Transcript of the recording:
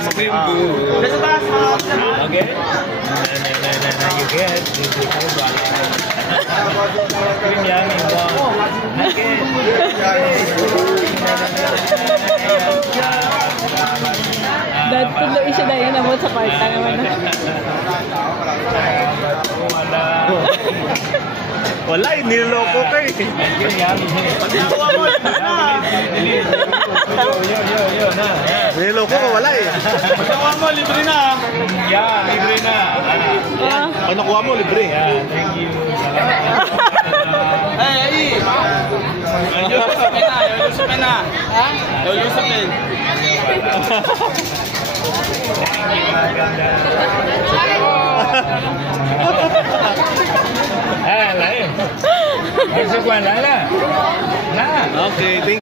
ice cream too. Okay? You get cream yummy. Okay. Dahil tuloy siya na yan naman sa kwarta naman. Wala, niloloko ka eh. Pagkakuha mo, libre na. Niloloko ka, wala eh. Pagkakuha mo, libre na. Yeah, libre na. Pag nakuha mo, libre. Yeah, thank you. Hey, Yusupin na. Yusupin. Ah, lain. Masuk wala na. Na. Okay, thank you.